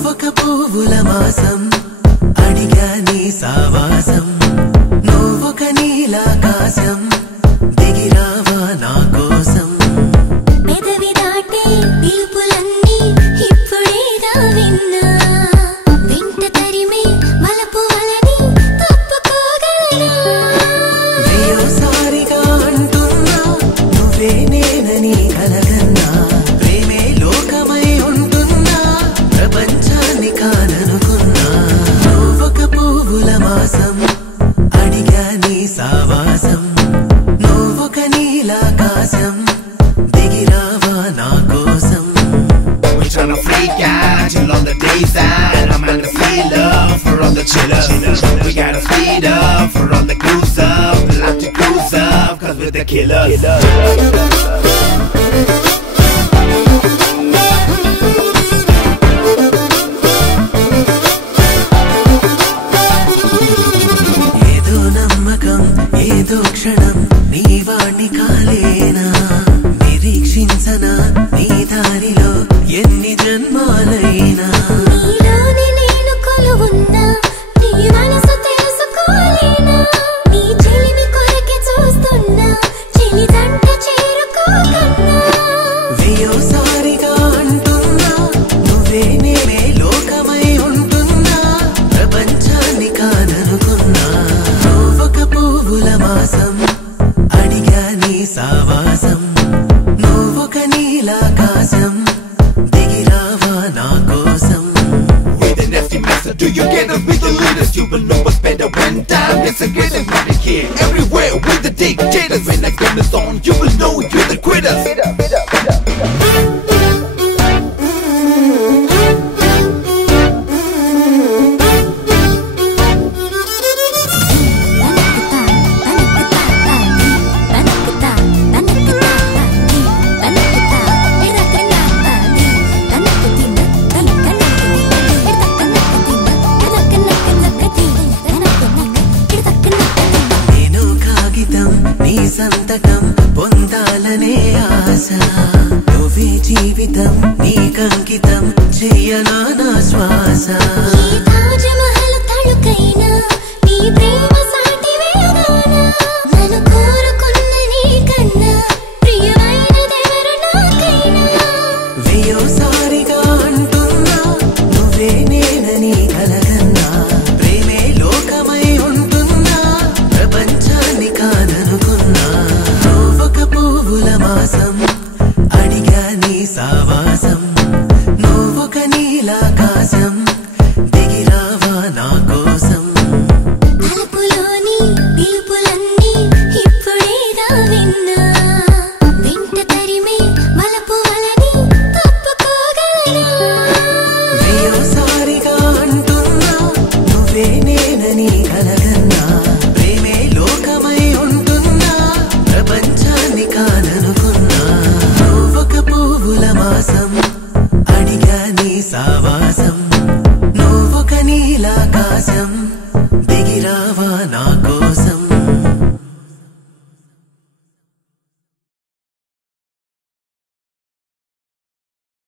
నువ్వొక పువ్వుల మాసం అడిగా నీ సావాసం నువ్వొక నీలాకాశం దిగిరావా నా కోసం పెదవి దాటి పిలుపులన్నీ ఇప్పుడేగా విన్నా వెంట తరిమే మలపు వలని తప్పుకోగలనా వేయోసారిగా అంటున్నా నువ్వే నేనని కలగన్నా ప్రేమే లోకమై ఉంటున్నా ప్రపంచాన్ని కాననుకున్నా నువ్వొక పువ్వుల మాసం అడిగా నీ సావాసం నువ్వొక నీలాకాశం దిగిరావా నా కోసం We're tryna freak out till on the dayside. I'm on the feel up for all the chillers. We gotta speed up for all the goose up. Like to cruise up, cause we're the killers. ఏదో నమ్మకం ఏదో క్షణం నీ వాణ్ణి కాలేనా నిరీక్షించనా నీ దారిలో ఎన్ని జన్మాలైనా నీలోనే నేను కొలువున్నా నీ మనసు తెలుసుకోలేనా నీ చెలిమి కొరకే చూస్తున్నా చెలి జంట చేరుకోకన్నా వేయోసారిగా అంటున్నా నువ్వే నేనే లోకమై ఉంటున్నా ప్రపంచాన్ని కాననుకున్నా నువ్వొక పువ్వుల మాసం అడిగా నీ సావాసం నువ్వొక నీలాకాశం దిగిరావా నా కోసం We're the nasty master, do you get us? We're the leaders, you will know what's better when time is again. Right here, everywhere, we're the dictators. When the game is on, you will know you're the quitters. నేను కాగితం నీ సంతకం పొందాలనే ఆశ నువ్వే జీవితం నీకంకితం చెయ్యనా నా శ్వాస ఈ తాజ్మహల్ తళుకైనా నీ ప్రేమ సాటి వేగానా నన్ను కోరుకున్న నీకన్నా ప్రియమైనదెవరు నాకైనా వేయోసారిగా అంటున్నా నువ్వే నేనని కలగన్నా ప్రేమే లోకమై ఉంటున్నా ప్రపంచాన్ని కాననుకున్నా నువ్వొక పువ్వుల మాసం అడిగా నీ సావాసం నువ్వొక నీలాకాశం దిగిరావా నా కోసం తలుపులోని పిలుపులన్నీ ఇప్పుడేగా విన్నా వెంట తరిమే మలపు వలని తప్పుకోగలనా వేయోసారిగా అంటున్నా నువ్వే నేనని కలగన్నా ప్రేమే లోకమై ఉంటున్నా ప్రపంచాన్ని కాననుకున్నా నువ్వొక పువ్వుల మాసం అడిగా నీ సావాసం నువ్వొక నీలాకాశం దిగిరావా నా కోసం